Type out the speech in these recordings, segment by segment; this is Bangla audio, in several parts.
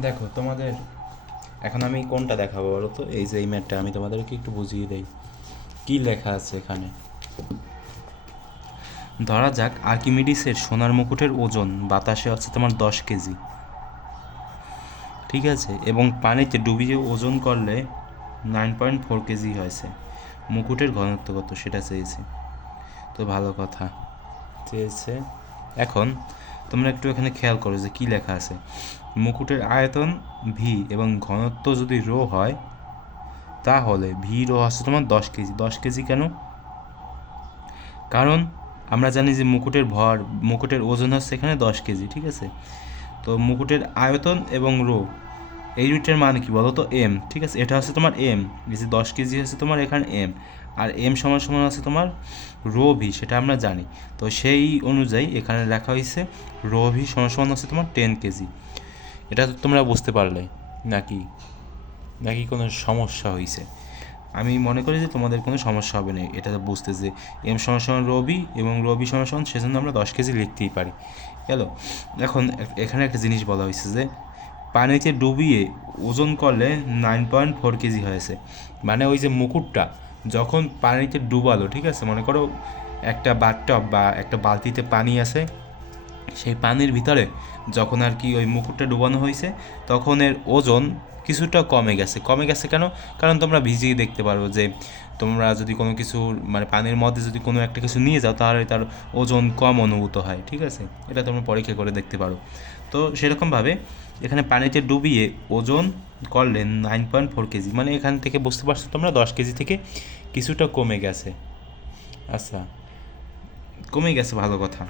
দেখো, তোমাদের এখন আমি কোনটা দেখাবো বলো তো? এই যে এই ম্যাটটা, আমি তোমাদেরকে একটু বুঝিয়ে দেই। কি লেখা আছে এখানে? ধরা যাক, আর্কিমিডিসের সোনার মুকুটের ওজন, বাতাসে হচ্ছে তোমার দশ কেজি। ঠিক আছে? এবং পানিতে ডুবিয়ে ওজন করলে নাইন পয়েন্ট ফোর কেজি হয়েছে। মুকুটের ঘনত্ব কত? সেটা চেয়েছে। তো ভালো কথা। চেয়েছে। এখন তোমরা একটু এখানে খেয়াল করো যে কী লেখা আছে। মুকুটের আয়তন ভি এবং ঘনত্ব যদি রো হয়, তাহলে ভি রো হচ্ছে তোমার দশ কেজি। দশ কেজি কেন? কারণ আমরা জানি যে মুকুটের ভর, মুকুটের ওজন হচ্ছে এখানে দশ কেজি, ঠিক আছে? তো মুকুটের আয়তন এবং রো, এই দুইটার মান কি বলো তো এম ঠিক আছে? এটা হচ্ছে তোমার এম এই যে দশ কেজি হচ্ছে তোমার এখানে এম আর এম সমান সমান আছে তোমার রো ভি সেটা আমরা জানি। তো সেই অনুযায়ী এখানে লেখা হয়েছে রো ভি সমান সমান হচ্ছে তোমার টেন কেজি এটা তো তোমরা বুঝতে পারলে নাকি? নাকি কোনো সমস্যা হয়েছে? আমি মনে করি যে তোমাদের কোনো সমস্যা হবে না। এটা বুঝতে যে এম সমান সমান রবি এবং রবি সমান সমান, সেজন্য আমরা দশ কেজি লিখতেই পারি। গেল। এখন এখানে একটা জিনিস বলা হয়েছে যে পানিতে ডুবিয়ে ওজন করলে নাইন পয়েন্ট ফোর কেজি হয়েছে। মানে ওই যে মুকুটটা যখন পানিতে ডুবালো ঠিক আছে? মনে করো একটা বাথটব বা একটা বালতিতে পানি আছে সেই পানির ভিতরে যখন আর কি ওই মুকুটটা ডুবানো হয়েছে, তখন এর ওজন কিছুটা কমে গেছে। কমে গেছে কেন? কারণ তোমরা ভিজিয়ে দেখতে পারো যে তোমরা যদি কোনো কিছু মানে পানির মধ্যে যদি কোনো একটা কিছু নিয়ে যাও, তাহলে তার ওজন কম অনুভূত হয়, ঠিক আছে? এটা তোমরা পরীক্ষা করে দেখতে পারো। তো সেরকমভাবে এখানে পানিতে ডুবিয়ে ওজন করলে নাইন পয়েন্ট ফোর কেজি মানে এখান থেকে বুঝতে পারছ তোমরা, দশ কেজি থেকে কিছুটা কমে গেছে। আচ্ছা কমে গেছে ভালো কথা।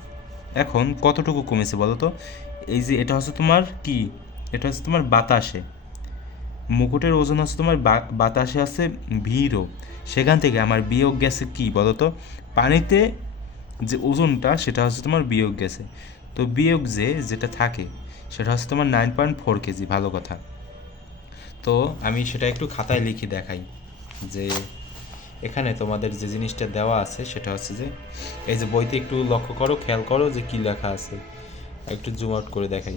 এখন কতটুকু কমেছে বলো তো? এই যে এটা হচ্ছে তোমার কি? এটা হচ্ছে তোমার বাতাসে। মুকুটের ওজন হচ্ছে তোমার বাতাসে আছে ভিড়ও। সেখান থেকে আমার বিয়োগ গেছে কি বলো তো? পানিতে যে ওজনটা, সেটা হচ্ছে তোমার বিয়োগ গেছে। তো বিয়োগ যে, যেটা থাকে, সেটা হচ্ছে তোমার নাইন পয়েন্ট ফোর কেজি, ভালো কথা। তো আমি সেটা একটু খাতায় লিখে দেখাই যে এখানে তোমাদের যে জিনিসটা দেওয়া আছে, সেটা হচ্ছে যে, এই যে বইতে একটু লক্ষ্য করো, খেয়াল করো যে কী লেখা আছে। একটু জুম আউট করে দেখাই।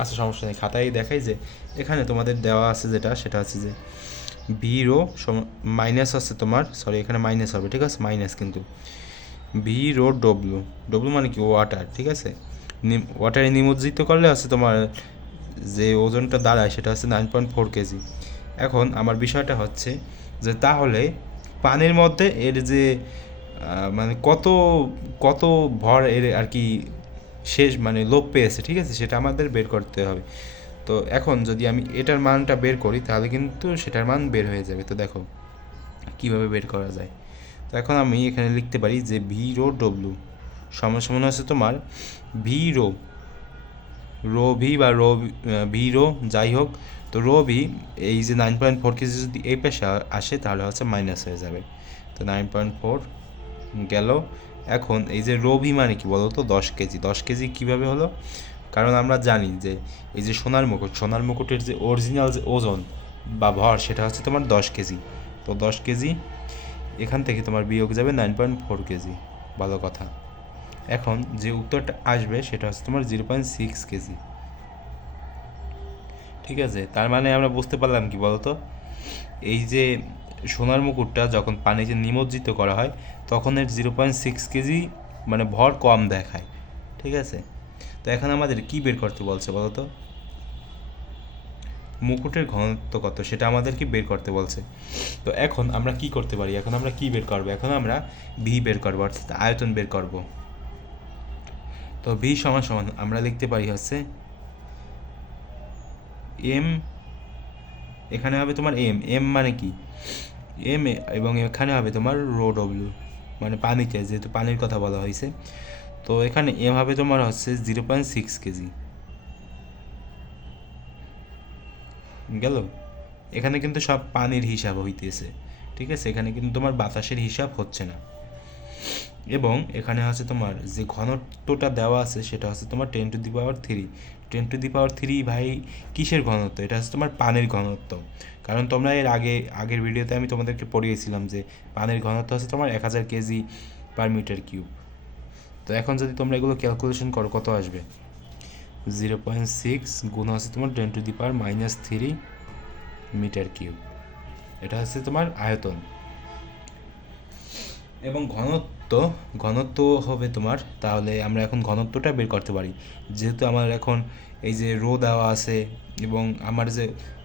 আচ্ছা সমস্যা নেই, খাতায় দেখাই যে, এখানে তোমাদের দেওয়া আছে যেটা, সেটা হচ্ছে যে ভিরো মাইনাস আছে তোমার সরি এখানে মাইনাস হবে, ঠিক আছে? মাইনাস কিন্তু। ভি রো ডব্লু ডব্লু মানে কি? ওয়াটার ঠিক আছে? ওয়াটারে নিমজ্জিত করলে আছে তোমার যে ওজনটা দাঁড়ায়, সেটা হচ্ছে নাইন পয়েন্ট ফোর কেজি এখন আমার বিষয়টা হচ্ছে যে, তাহলে পানির মধ্যে এর যে মানে কত কত ভর এর আর কি শেষ মানে লোপ পেয়েছে, ঠিক আছে? সেটা আমাদের বের করতে হবে। তো এখন যদি আমি এটার মানটা বের করি, তাহলে কিন্তু সেটার মান বের হয়ে যাবে। তো দেখো, কীভাবে বের করা যায়? তো এখন আমি এখানে লিখতে পারি যে ভি রো ডব্লু সমান সমান হচ্ছে তোমার ভি রো রো ভি বা রো ভি রো যাই হোক তো রো ভি এই যে নাইন পয়েন্ট ফোর কেজি যদি এই পেশে আসে, তাহলে হচ্ছে মাইনাস হয়ে যাবে। তো নাইন পয়েন্ট ফোর গেল। এখন এই যে রো ভি মানে কি তো দশ কেজি। দশ কেজি কীভাবে হলো? কারণ আমরা জানি যে, এই যে সোনার মুকুট, সোনার মুকুটের যে অরিজিনাল যে ওজন বা ভর, সেটা হচ্ছে তোমার দশ কেজি। তো দশ কেজি, এখান থেকে তোমার বিয়োগ যাবে নাইন পয়েন্ট ফোর কেজি। ভালো কথা। এখন যে উত্তরটা আসবে, সেটা হচ্ছে তোমার জিরো পয়েন্ট সিক্স কেজি। ঠিক আছে? তার মানে আমরা বুঝতে পারলাম কি বলতো? এই যে সোনার মুকুটটা যখন পানিতে নিমজ্জিত করা হয়, তখন এর জিরো পয়েন্ট সিক্স কেজি মানে ভর কম দেখায়। ঠিক আছে? তো এখন আমাদের কি বের করতে বলছে বলতো? মুকুটের ঘনত্ব কত? সেটা আমাদেরকে বের করতে বলছে? তো এখন আমরা কি করতে পারি? এখন আমরা কি বের করব? এখন আমরা ভি বের করব, অর্থাৎ আয়তন বের করব। তো ভি সমান সমান আমরা লিখতে পারি হচ্ছে এম এখানে হবে তোমার এম এম মানে কি? এম এবং এখানে হবে তোমার রো ডব্লিউ মানে পানিতে, যেহেতু পানির কথা বলা হয়েছে। তো এখানে এম হবে তোমার হচ্ছে জিরো পয়েন্ট সিক্স কেজি। গেল? এখানে কিন্তু সব পানির হিসাব হইতেছে, ঠিক আছে? এখানে কিন্তু তোমার বাতাসের হিসাব হচ্ছে না। এবং এখানে হচ্ছে তোমার যে ঘনত্বটা দেওয়া আছে, সেটা হচ্ছে তোমার ten to the power three ten to the power three ভাই কিসের ঘনত্ব? এটা হচ্ছে তোমার পানের ঘনত্ব। কারণ তোমরা এর আগে, আগের ভিডিওতে আমি তোমাদেরকে পড়িয়েছিলাম যে পানের ঘনত্ব হচ্ছে তোমার এক হাজার কেজি পার মিটার কিউব তো এখন যদি তোমরা এগুলো ক্যালকুলেশন করো, কত আসবে? জিরো পয়েন্ট সিক্স গুণ হচ্ছে তোমার ten to the power minus three metre cube এটা হচ্ছে তোমার আয়তন। এবং ঘনত্ব ঘনত্ব হবে তোমার, তাহলে আমরা এখন ঘনত্বটা বের করতে পারি। যেহেতু আমার এখন এই যে রো দেওয়া আছে এবং আমার যে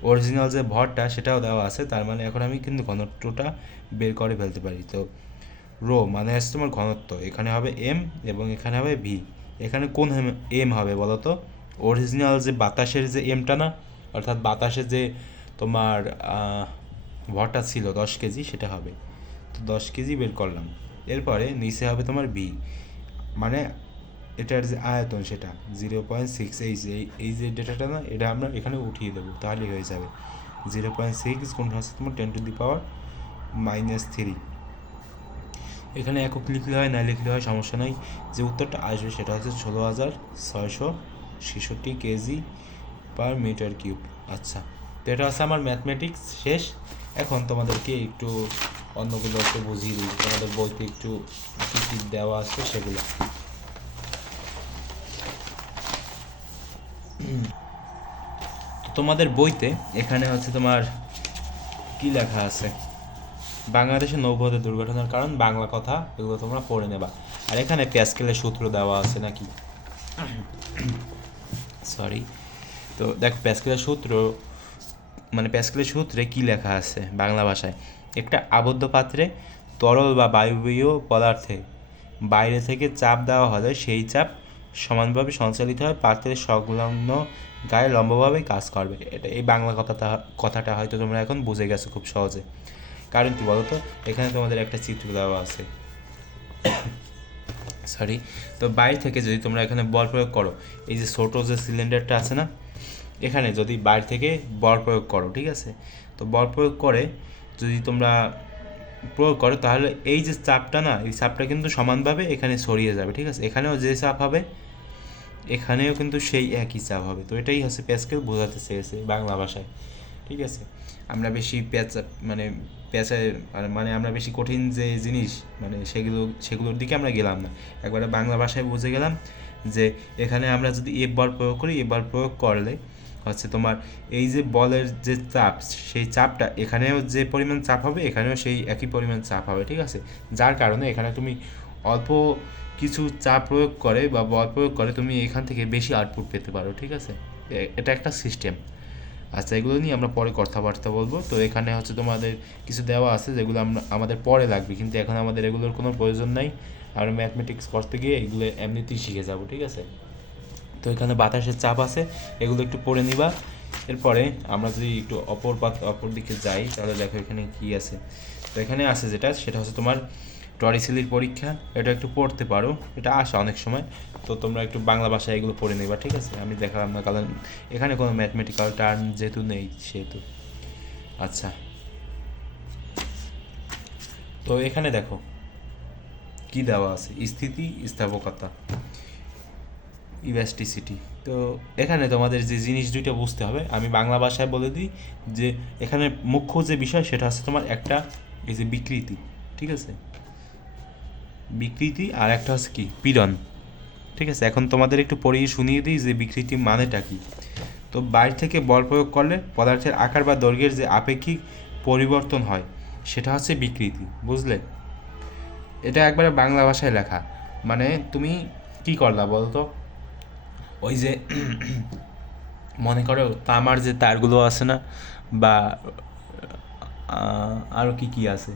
অরিজিনাল যে ভরটা সেটাও দেওয়া আছে, তার মানে এখন আমি কিন্তু ঘনত্বটা বের করে ফেলতে পারি। তো রো মানে হচ্ছে তোমার ঘনত্ব, এখানে হবে এম এবং এখানে হবে ভি এখানে কোন এম হবে বলো তো? অরিজিনাল যে বাতাসের যে এমটা না, অর্থাৎ বাতাসের যে তোমার ভরটা ছিল দশ কেজি, সেটা হবে। তো দশ কেজি বের করলাম। এরপরে নিচে হবে তোমার বি মানে এটার যে আয়তন সেটা জিরো পয়েন্ট সিক্স এই যে এই যে ডেটাটা না, এটা আমরা এখানে উঠিয়ে দেবো তাহলেই হয়ে যাবে জিরো পয়েন্ট সিক্স গুণ হচ্ছে তোমার ten to the power minus three এখানে একক লিখলে হয়, না লিখলে হয়, সমস্যা নাই, যে উত্তরটা আসবে সেটা হচ্ছে ষোলো হাজার ছয়শো ছেষট্টি কেজি পার মিটার কিউব আচ্ছা তো এটা হচ্ছে আমার ম্যাথমেটিক্স শেষ। এখন তোমাদেরকে একটু অন্যগুলো একটু বুঝিয়ে দিই। তোমাদের বইতে একটু কী দেওয়া আছে সেগুলো। তোমাদের বইতে এখানে হচ্ছে তোমার কি লেখা আছে? বাংলাদেশের নৌপথে দুর্ঘটনার কারণ, বাংলা কথা, এগুলো তোমরা পড়ে নেবা। আর এখানে প্যাসকেলের সূত্র দেওয়া আছে নাকি? সরি তো দেখ, প্যাসকেলের সূত্র মানে প্যাসকেলের সূত্রে কি লেখা আছে বাংলা ভাষায়? একটা আবদ্ধ পাত্রে তরল বা বায়বীয় পদার্থে। বাইরে থেকে চাপ দেওয়া হলে সেই চাপ সমানভাবে সঞ্চালিত হয়, পাত্রের সংলগ্ন গায়ে লম্বভাবে কাজ করবে। এটা এই বাংলা কথাটা কথাটা হয়তো তোমরা এখন বুঝে গেছো খুব সহজে। কারণ কি বলো তো এখানে তোমাদের একটা চিত্র দেওয়া আছে। সরি তো বাইরে থেকে যদি তোমরা এখানে বল প্রয়োগ করো, এই যে ছোটো যে সিলিন্ডারটা আছে না? এখানে যদি বাইরে থেকে বল প্রয়োগ করো, ঠিক আছে? তো বল প্রয়োগ করে যদি তোমরা প্রয়োগ করো, তাহলে এই যে চাপটা না, এই চাপটা কিন্তু সমানভাবে এখানে ছড়িয়ে যাবে, ঠিক আছে? এখানেও যে চাপ হবে, এখানেও কিন্তু সেই একই চাপ হবে। তো এটাই হচ্ছে প্যাসকেল বোঝাতে চেয়েছে বাংলা ভাষায়, ঠিক আছে? আমরা বেশি পেঁচা মানে আর মানে আমরা বেশি কঠিন যে জিনিস মানে সেগুলো, সেগুলোর দিকে আমরা গেলাম না। একবারে বাংলা ভাষায় বুঝে গেলাম যে এখানে আমরা যদি এ বল প্রয়োগ করি এ বল প্রয়োগ করলে হচ্ছে তোমার এই যে বলের যে চাপ, সেই চাপটা এখানেও যে পরিমাণ চাপ হবে, এখানেও সেই একই পরিমাণ চাপ হবে, ঠিক আছে? যার কারণে এখানে তুমি অল্প কিছু চাপ প্রয়োগ করে বা বল প্রয়োগ করে তুমি এখান থেকে বেশি আউটপুট পেতে পারো, ঠিক আছে? এটা একটা সিস্টেম আচ্ছা এগুলো নিয়ে আমরা পরে কথাবার্তা বলব। তো এখানে হচ্ছে তোমাদের কিছু দেওয়া আছে যেগুলো আমরা, আমাদের পরে লাগবে, কিন্তু এখন আমাদের এগুলোর কোনো প্রয়োজন নাই। আমরা ম্যাথমেটিক্স করতে গিয়ে এগুলো এমনিতেই শিখে যাব, ঠিক আছে? তো এখানে বাতাসের চাপ আছে, এগুলো একটু পড়ে নিবা। এরপরে আমরা যদি একটু অপর অপর দিকে যাই, তাহলে দেখো এখানে কি আছে। তো এখানে আছে যেটা, সেটা হচ্ছে তোমার টরিসিলির পরীক্ষা। এটা একটু পড়তে পারো, এটা আসে অনেক সময়। তো তোমরা একটু বাংলা ভাষায় এগুলো পড়ে নেবা, ঠিক আছে? আমি দেখালাম না, কারণ এখানে কোনো ম্যাথমেটিক্যাল টার্ম যেহেতু নেই, সেহেতু। আচ্ছা। তো এখানে দেখো, কি দেওয়া আছে? স্থিতি স্থাপকতা ইলাস্টিসিটি তো এখানে তোমাদের যে জিনিস দুইটা বুঝতে হবে, আমি বাংলা ভাষায় বলে দিই যে এখানে মুখ্য যে বিষয় সেটা হচ্ছে তোমার একটা এই যে বিকৃতি, ঠিক আছে? বিকৃতি আর একটা হচ্ছে কি? পীড়ন, ঠিক আছে? এখন তোমাদের একটু পড়িয়ে শুনিয়ে দিই যে বিকৃতি মানেটা কি। তো বাইরে থেকে বল প্রয়োগ করলে পদার্থের আকার বা দৈর্ঘ্যের যে আপেক্ষিক পরিবর্তন হয়, সেটা হচ্ছে বিকৃতি, বুঝলে? এটা একবারে বাংলা ভাষায় লেখা। মানে তুমি কি করলা বলো তো ওই যে মনে করো তামার যে তারগুলো আছে না, বা আরও কি কি আছে?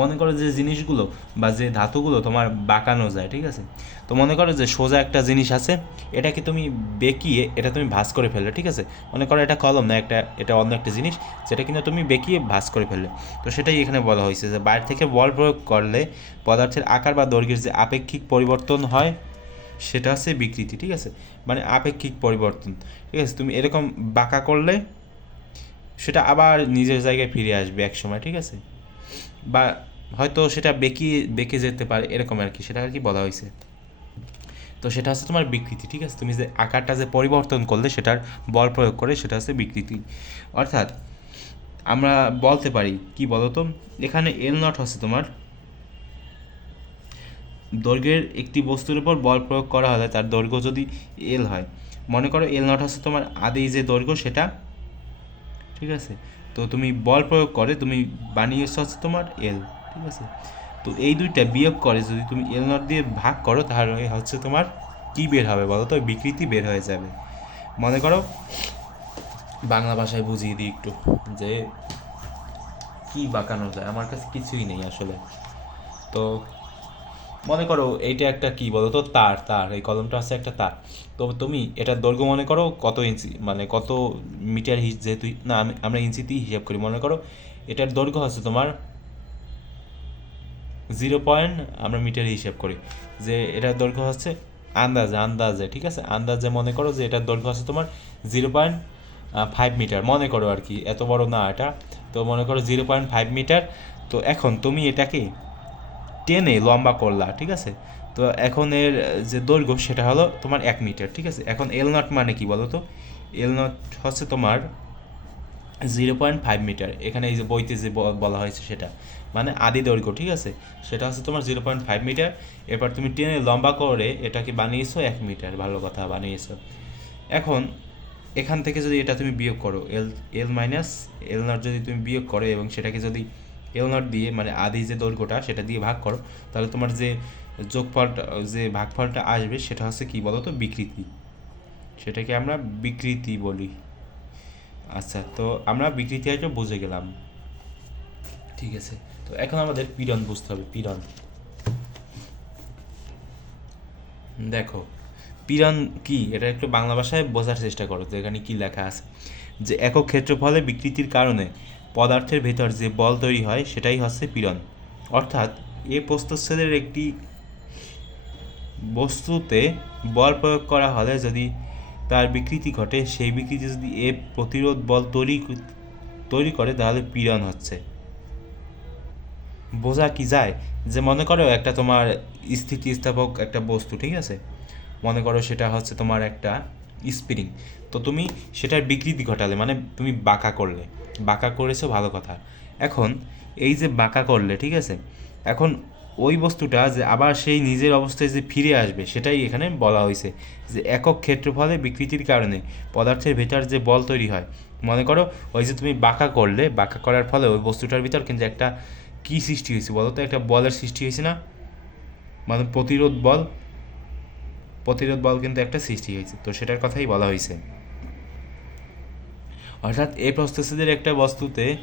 মনে করো যে জিনিসগুলো, বা যে ধাতুগুলো তোমার বাঁকানো যায়, ঠিক আছে? তো মনে করো যে সোজা একটা জিনিস আছে, এটাকে তুমি বেঁকিয়ে এটা তুমি ভাঁজ করে ফেললে, ঠিক আছে? মনে করো এটা কলম না, একটা, এটা অন্য একটা জিনিস, যেটা কিন্তু তুমি বেঁকিয়ে ভাঁজ করে ফেললে। তো সেটাই এখানে বলা হয়েছে যে বাইরে থেকে বল প্রয়োগ করলে পদার্থের আকার বা দৈর্ঘ্যের যে আপেক্ষিক পরিবর্তন হয় সেটা হচ্ছে বিকৃতি, ঠিক আছে? মানে আপেক্ষিক পরিবর্তন, ঠিক আছে? তুমি এরকম বাঁকা করলে সেটা আবার নিজের জায়গায় ফিরে আসবে এক সময় ঠিক আছে? বা হয়তো সেটা বেঁকিয়ে বেঁকে যেতে পারে, এরকম আর কি, সেটা আর কি বলা হয়েছে। তো সেটা হচ্ছে তোমার বিকৃতি, ঠিক আছে? তুমি যে আকারটা যে পরিবর্তন করলে সেটার বল প্রয়োগ করে সেটা হচ্ছে বিকৃতি। অর্থাৎ আমরা বলতে পারি, কি বলতো? এখানে এল নট হচ্ছে তোমার দৈর্ঘ্যের একটি বস্তুর উপর বল প্রয়োগ করা হলে তার দৈর্ঘ্য যদি এল হয়, মনে করো এল নট হচ্ছে তোমার আদি যে দৈর্ঘ্য সেটা, ঠিক আছে? তো তুমি বল প্রয়োগ করে তুমি বানিয়েছো হচ্ছে তোমার এল ঠিক আছে? তো এই দুইটা বিয়োগ করে যদি তুমি এল নট দিয়ে ভাগ করো, তাহলে হচ্ছে তোমার কি বের হবে বলো তো? বিকৃতি বের হয়ে যাবে। মনে করো, বাংলা ভাষায় বুঝিয়ে দিই একটু, যে কি বাঁকানো যায়? আমার কাছে কিছুই নেই আসলে। তো মনে করো এইটা একটা কি বলো তো, তার তার, এই কলমটা আছে একটা তার। তো তুমি এটার দৈর্ঘ্য মনে করো কত ইঞ্চি মানে কত মিটার হিস যেহেতু, না, আমি, আমরা ইঞ্চিতেই হিসাব করি। মনে করো এটার দৈর্ঘ্য আছে তোমার জিরো পয়েন্ট আমরা মিটারে হিসাব করি। যে এটার দৈর্ঘ্য হচ্ছে আন্দাজে আন্দাজে, ঠিক আছে? আন্দাজে মনে করো যে এটার দৈর্ঘ্য আছে তোমার জিরো পয়েন্ট ফাইভ মিটার মনে করো আর কি, এত বড় না এটা। তো মনে করো জিরো পয়েন্ট ফাইভ মিটার তো এখন তুমি এটাকে টেনে লম্বা করলা, ঠিক আছে? তো এখন এর যে দৈর্ঘ্য সেটা হলো তোমার এক মিটার, ঠিক আছে? এখন এল নট মানে কি বলো তো এল নট হচ্ছে তোমার জিরো পয়েন্ট ফাইভ মিটার এখানে এই যে বইতে যে বলা হয়েছে সেটা মানে আদি দৈর্ঘ্য, ঠিক আছে? সেটা হচ্ছে তোমার জিরো পয়েন্ট ফাইভ মিটার এরপর তুমি টেনে লম্বা করে এটাকে বানিয়েছো এক মিটার, ভালো কথা, বানিয়েছো। এখন এখান থেকে যদি এটা তুমি বিয়োগ করো এল এল মাইনাস এল নট যদি তুমি বিয়োগ করো এবং সেটাকে যদি এল নট দিয়ে মানে আদি যে দৈর্ঘ্যটা, সেটা দিয়ে ভাগ করো। তাহলে তোমার যে যোগফলটা যে ভাগফলটা আসবে, সেটা হচ্ছে কি বলো তো বিকৃতি। সেটাকে আমরা বিকৃতি বলি। আচ্ছা তো আমরা বিকৃতি আজও বুঝে গেলাম। ঠিক আছে, তো এখন আমাদের পীড়ন বুঝতে হবে, পীড়ন। দেখো, পীড়ন কি? এটা একটু বাংলা ভাষায় বোঝার চেষ্টা করো তো এখানে কি লেখা আছে। যে একক ক্ষেত্রফলে বিকৃতির কারণে পদার্থের ভেতর যে বল তৈরি হয়, সেটাই হচ্ছে পীড়ন। অর্থাৎ, এ প্রস্তচ্ছেদের একটি বস্তুতে বল প্রয়োগ করা হলে যদি তার বিকৃতি ঘটে, সেই বিকৃতি যদি এ প্রতিরোধ বল তৈরি তৈরি করে, তাহলে পীড়ন হচ্ছে। বোঝা কি যায়? যে মনে করো একটা তোমার স্থিতিস্থাপক একটা বস্তু, ঠিক আছে? মনে করো সেটা হচ্ছে তোমার একটা স্প্রিং। তো তুমি সেটার বিকৃতি ঘটালে মানে তুমি বাঁকা করলে। বাঁকা করেছ, ভালো কথা। এখন এই যে বাঁকা করলে, ঠিক আছে? এখন ওই বস্তুটা যে আবার সেই নিজের অবস্থায় যে ফিরে আসবে, সেটাই এখানে বলা হয়েছে যে একক ক্ষেত্রফলে বিকৃতির কারণে পদার্থের ভেতর যে বল তৈরি হয়। মনে করো, ওই যে তুমি বাঁকা করলে, বাঁকা করার ফলে ওই বস্তুটার ভিতর কিন্তু একটা কি সৃষ্টি হয়েছে বলো তো? একটা বলের সৃষ্টি হয়েছে না? মানে প্রতিরোধ বল প্রতিরোধ বল কিন্তু একটা সৃষ্টি হয়েছে। তো সেটার কথাই বলা হয়েছে। অর্থাৎ এই প্রস্তুতিদের একটা বস্তুতে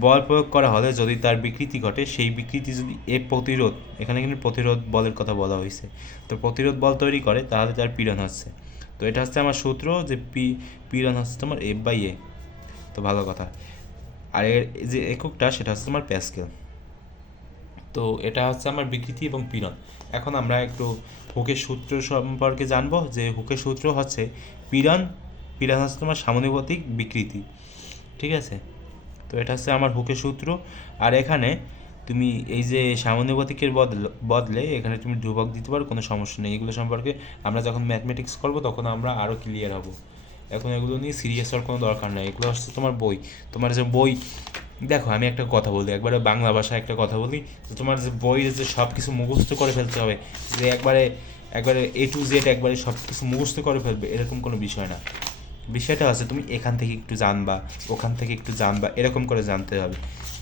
বল প্রয়োগ করা হলে যদি তার বিকৃতি ঘটে, সেই বিকৃতি যদি এ প্রতিরোধ, এখানে কিন্তু প্রতিরোধ বলের কথা বলা হয়েছে। তো প্রতিরোধ বল তৈরি করে, তাহলে তার পীড়ন হচ্ছে। তো এটা হচ্ছে আমার সূত্র যে পি, পীড়ন হচ্ছে তোমার এফ বাই এ তো ভালো কথা। আর এর যে এককটা, সেটা হচ্ছে তোমার প্যাসকেল। তো এটা হচ্ছে আমার বিকৃতি এবং পীড়ন। এখন আমরা একটু হুকের সূত্র সম্পর্কে জানব যে হুকের সূত্র হচ্ছে পীড়ন পীড়ন হচ্ছে তোমার সামানুপাতিক বিকৃতি, ঠিক আছে? তো এটা হচ্ছে আমার হুকের সূত্র। আর এখানে তুমি এই যে সামানুপাতিকের বদলে বদলে এখানে তুমি ধ্রুবক দিতে পারো, কোনো সমস্যা নেই। এগুলো সম্পর্কে আমরা যখন ম্যাথমেটিক্স করব, তখন আমরা আরও ক্লিয়ার হব। এখন এগুলো নিয়ে সিরিয়াস হওয়ার কোনো দরকার নেই। এগুলো হচ্ছে তোমার বই। তোমার যে বই, দেখো আমি একটা কথা বলি, একবারে বাংলা ভাষায় একটা কথা বলি, যে তোমার যে বইয়ের যে সব কিছু মুখস্থ করে ফেলতে হবে, যে একবারে একবারে এ টু জেড একবারে সব কিছু মুখস্থ করে ফেলবে, এরকম কোনো বিষয় না। বিষয়টা আছে তুমি এখান থেকে একটু জানবা, ওখান থেকে একটু জানবা, এরকম করে জানতে হবে।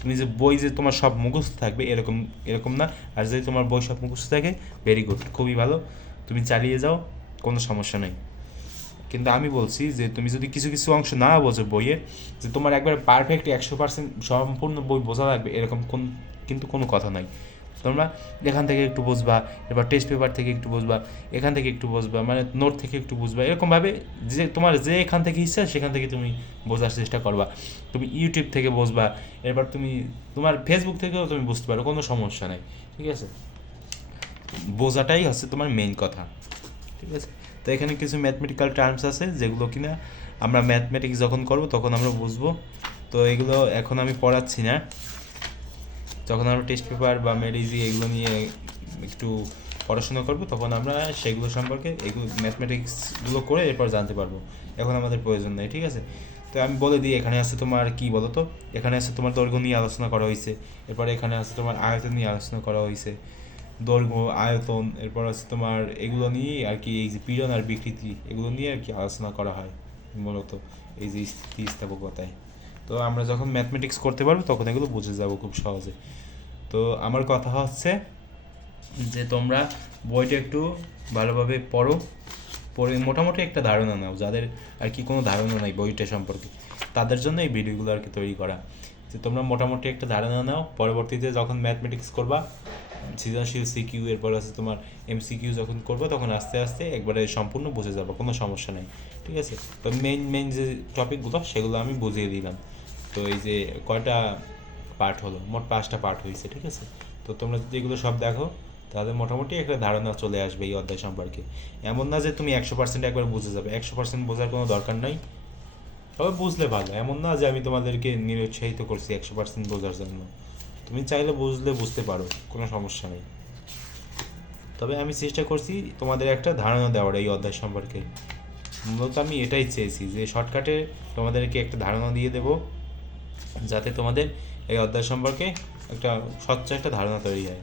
তুমি যে বই যে তোমার সব মুখস্থ থাকবে এরকম এরকম না। আর যদি তোমার বই সব মুখস্থ থাকে ভেরি গুড খুবই ভালো। তুমি চালিয়ে যাও, কোনো সমস্যা নেই। কিন্তু আমি বলছি যে তুমি যদি কিছু কিছু অংশ না বোঝো বইয়ের যে তোমার একবার পারফেক্ট একশো পার্সেন্ট সম্পূর্ণ বই বোঝা লাগবে, এরকম কোন, কিন্তু কোনো কথা নাই। তোমরা এখান থেকে একটু বুঝবা, এবার টেস্ট পেপার থেকে একটু বুঝবা, এখান থেকে একটু বুঝবা মানে নোট থেকে একটু বুঝবা, এরকমভাবে যে তোমার যে এখান থেকে ইচ্ছা সেখান থেকে তুমি বোঝার চেষ্টা করবা। তুমি ইউটিউব থেকে বুঝবা, এরপর তুমি, তোমার ফেসবুক থেকেও তুমি বুঝতে পারো, কোনো সমস্যা নেই, ঠিক আছে? বোঝাটাই হচ্ছে তোমার মেইন কথা, ঠিক আছে? তো এখানে কিছু ম্যাথমেটিক্যাল টার্মস আছে, যেগুলো কিনা আমরা ম্যাথমেটিক্স যখন করব তখন আমরা বুঝব। তো এগুলো এখন আমি পড়াচ্ছি না। যখন আমরা টেস্ট পেপার বা মেডিজি এগুলো নিয়ে একটু পড়াশোনা করব, তখন আমরা সেগুলো সম্পর্কে এগুলো ম্যাথমেটিক্সগুলো করে এরপর জানতে পারব। এখন আমাদের প্রয়োজন নেই, ঠিক আছে? তো আমি বলে দিই, এখানে আছে তোমার কি বলো তো এখানে আছে তোমার দৈর্ঘ্য নিয়ে আলোচনা করা হয়েছে। এরপরে এখানে আছে তোমার আয়তন নিয়ে আলোচনা করা হয়েছে। দৈর্ঘ্য, আয়তন, এরপর আছে তোমার এগুলো নিয়ে আর কি, এই যে পীড়ন আর বিকৃতি, এগুলো নিয়ে আর কি আলোচনা করা হয় মূলত, এই যে স্থিতিস্থাপকতায়। তো আমরা যখন ম্যাথমেটিক্স করতে পারব, তখন এগুলো বুঝে যাব খুব সহজে। তো আমার কথা হচ্ছে যে, তোমরা বইটা একটু ভালোভাবে পড়ো। পড়ে মোটামুটি একটা ধারণা নাও, যাদের আর কি কোনো ধারণা নাই বইটা সম্পর্কে। তাদের জন্য এই ভিডিওগুলো আর কি তৈরি করা। যে, তোমরা মোটামুটি একটা ধারণা নাও, পরবর্তীতে যখন ম্যাথমেটিক্স করবা, সৃজনশীল সিকিউ এরপর আছে তোমার এমসিকিউ যখন করবে, তখন আস্তে আস্তে একবারে সম্পূর্ণ বুঝে যাব, কোনো সমস্যা নেই। ঠিক আছে? তো মেইন মেইন যে টপিকগুলো সেগুলো আমি বুঝিয়ে দিলাম। তো এই যে কয়টা পার্ট হলো? মোট পাঁচটা পার্ট হয়েছে, ঠিক আছে? তো তোমরা যদি এগুলো সব দেখো, তাহলে মোটামুটি একটা ধারণা চলে আসবে এই অধ্যায় সম্পর্কে। এমন না যে তুমি একশো পার্সেন্ট একবার বুঝে যাবে। একশো পার্সেন্ট বোঝার কোনো দরকার নাই। তবে বুঝলে ভালো। এমন না যে আমি তোমাদেরকে নিরুৎসাহিত করছি একশো পার্সেন্ট বোঝার জন্য। তুমি চাইলে বুঝলে বুঝতে পারো, কোনো সমস্যা নেই। তবে আমি চেষ্টা করছি তোমাদের একটা ধারণা দেওয়ার এই অধ্যায় সম্পর্কে। মূলত আমি এটাই চেয়েছি যে শর্টকাটে তোমাদেরকে একটা ধারণা দিয়ে দেব। যাতে তোমাদের এই অধ্যায় সম্পর্কে একটা স্বচ্ছ একটা ধারণা তৈরি হয়।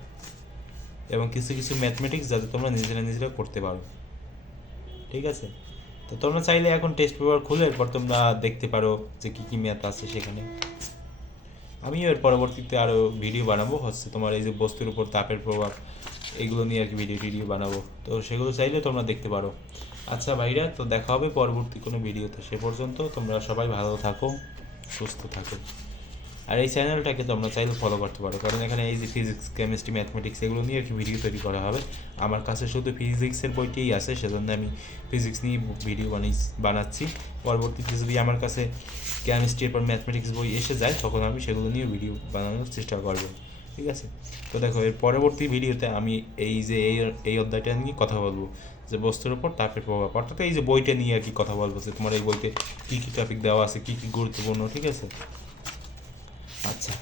এবং কিছু কিছু ম্যাথমেটিক্স যাতে তোমরা নিজেরা নিজেরা করতে পারো। ঠিক আছে? তো তোমরা চাইলে এখন টেস্ট পেপার খুলে এরপর তোমরা দেখতে পারো যে কী কী ম্যাথ আছে সেখানে। আমি এর পরবর্তীতে আরও ভিডিও বানাবো। হচ্ছে তোমার এই যে বস্তুর উপর তাপের প্রভাব, এগুলো নিয়ে আর কি ভিডিও টিডিও বানাবো। তো সেগুলো চাইলে তোমরা দেখতে পারো। আচ্ছা ভাইরা, তো দেখা হবে পরবর্তী কোনো ভিডিওতে সে পর্যন্ত তোমরা সবাই ভালো থাকো। সুস্থ থাকো। আর এই চ্যানেলটাকে তোমরা চাইলে ফলো করতে পারো। কারণ এখানে এই যে ফিজিক্স কেমিস্ট্রি ম্যাথমেটিক্স এগুলো নিয়ে একটি ভিডিও তৈরি করা হবে। আমার কাছে শুধু ফিজিক্সের বইটিই আছে, সেজন্য আমি ফিজিক্স নিয়ে ভিডিও বানাই, বানাচ্ছি। পরবর্তীতে যদি আমার কাছে কেমিস্ট্রি এরপর ম্যাথমেটিক্স বই এসে যায়, তখন আমি সেগুলো নিয়ে ভিডিও বানানোর চেষ্টা করব। ঠিক আছে? তো দেখো, এর পরবর্তী ভিডিওতে আমি এই যে এই এই অধ্যায়টা নিয়ে কথা বলব। যে বস্তুর ওপর তাপের প্রভাব। অর্থাৎ এই যে বইটা নিয়ে আর কি কথা বলব, যে তোমার এই বইতে কী কী টপিক দেওয়া আছে, কী কী গুরুত্বপূর্ণ, ঠিক আছে? আচ্ছা।